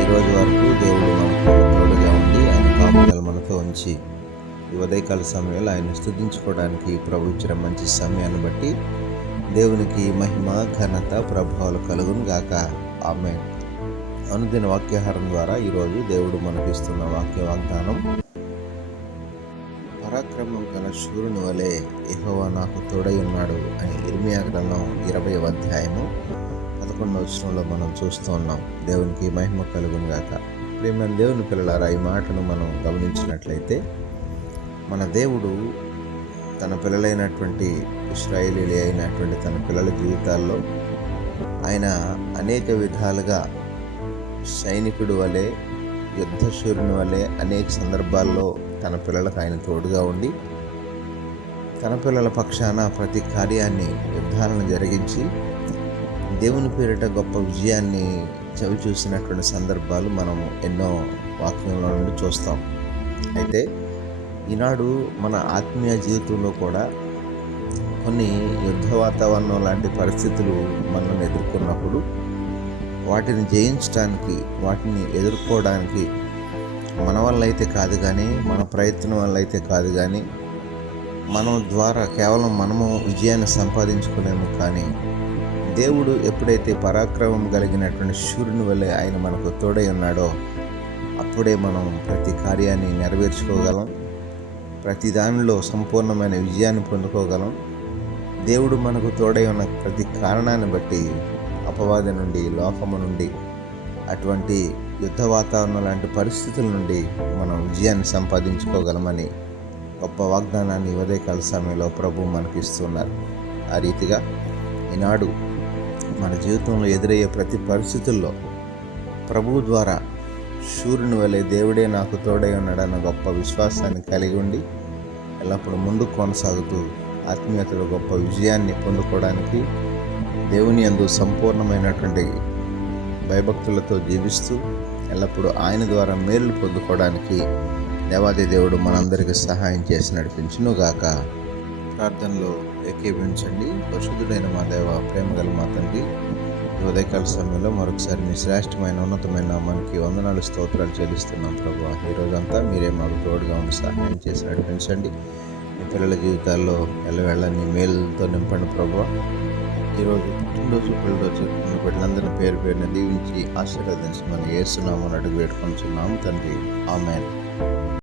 ఈరోజు వరకు దేవుడు మనకు తోడుగా ఉండి ఆయన కాపుదల మనతో ఉంచి ఈ ఉదయకాల సమయంలో ఆయన స్తుతించుకోవడానికి ప్రభు ఇచ్చిన మంచి సమయాన్ని బట్టి దేవునికి మహిమ ఘనత ప్రభావాలు కలుగును గాక. ఆమేన్. అనుదిన వాక్యాహారం ద్వారా ఈరోజు దేవుడు మనకి ఇస్తున్న వాగ్దానం, పరాక్రమం గల శూరుని వలె యెహోవా నాకు తోడై ఉన్నాడు అని ఇర్మియా గ్రంథం 20వ అధ్యాయము 11వ వచనంలో మనం చూస్తూ ఉన్నాం. దేవునికి మహిమ కలుగును గాక. ప్రియమైన దేవుని పిల్లలారా, ఈ మాటను మనం గమనించినట్లయితే మన దేవుడు తన పిల్లలైనటువంటి ఇశ్రాయేలీయులు అయినటువంటి తన పిల్లల జీవితాల్లో ఆయన అనేక విధాలుగా సైనికుడు వలె, యుద్ధశూరుని వలె అనేక సందర్భాల్లో తన పిల్లలకు ఆయన తోడుగా ఉండి తన పిల్లల పక్షాన ప్రతి కార్యాన్ని, యుద్ధాలను జరిగించి దేవుని పేరిట గొప్ప విజయాన్ని చవి చూసినటువంటి సందర్భాలు మనం ఎన్నో వాక్యంలో నుండి చూస్తాం. అయితే ఈనాడు మన ఆత్మీయ జీవితంలో కూడా కొన్ని యుద్ధ వాతావరణం లాంటి పరిస్థితులు మనల్ని ఎదుర్కొన్నప్పుడు వాటిని జయించడానికి, వాటిని ఎదుర్కోవడానికి మన వల్ల అయితే కాదు కానీ, మన ప్రయత్నం వల్ల అయితే కాదు కానీ, మనం ద్వారా కేవలం మనము విజయాన్ని సంపాదించుకోలేము. కానీ దేవుడు ఎప్పుడైతే పరాక్రమం కలిగినటువంటి శూరుని వల్లే ఆయన మనకు తోడై ఉన్నాడో అప్పుడే మనం ప్రతి కార్యాన్ని నెరవేర్చుకోగలం, ప్రతి దానిలో సంపూర్ణమైన విజయాన్ని పొందుకోగలం. దేవుడు మనకు తోడై ఉన్న ప్రతి కారణాన్ని బట్టి అపవాది నుండి, లోకము నుండి, అటువంటి యుద్ధ వాతావరణం లాంటి పరిస్థితుల నుండి మనం విజయాన్ని సంపాదించుకోగలమని గొప్ప వాగ్దానాన్ని ఉదయకాల సమయంలో ప్రభు మనకి ఇస్తున్నారు. ఆ రీతిగా ఈనాడు మన జీవితంలో ఎదురయ్యే ప్రతి పరిస్థితుల్లో ప్రభువు ద్వారా శూరుని వలె దేవుడే నాకు తోడై ఉన్నాడన్న గొప్ప విశ్వాసాన్ని కలిగి ఉండి ఎల్లప్పుడూ ముందుకు కొనసాగుతూ ఆత్మీయతలో గొప్ప విజయాన్ని పొందుకోవడానికి, దేవుని యందు సంపూర్ణమైనటువంటి భయభక్తులతో జీవిస్తూ ఎల్లప్పుడూ ఆయన ద్వారా మేలు పొందుకోవడానికి దేవాది దేవుడు మనందరికీ సహాయం చేసి నడిపించునుగాక. ప్రార్థనలో ఏకీభవించండి. పరిశుద్ధుడైన మా దేవ, ప్రేమగల మా తండ్రి, ఉదయకాల సమయంలో మరొకసారి మీ శ్రేష్టమైన ఉన్నతమైన నామానికి వందనాలు, స్తోత్రాలు చెల్లిస్తున్నాం ప్రభువా. ఈ రోజంతా మీరే మాకు తోడుగా ఉండి సహాయం చేసి నడిపించండి. మీ పిల్లల జీవితాల్లో ఎల్లవేళ నీ మేలుతో నింపండి ప్రభువా. ఈరోజు పుట్టినరోజు పిల్లలు జరుపుకున్న బిడ్డలందరినీ పేరు పేరున దీవించి ఆశీర్వదించమని యేసు నామమున అడిగి వేడుకొనుచున్నాము తండ్రి. ఆమేన్.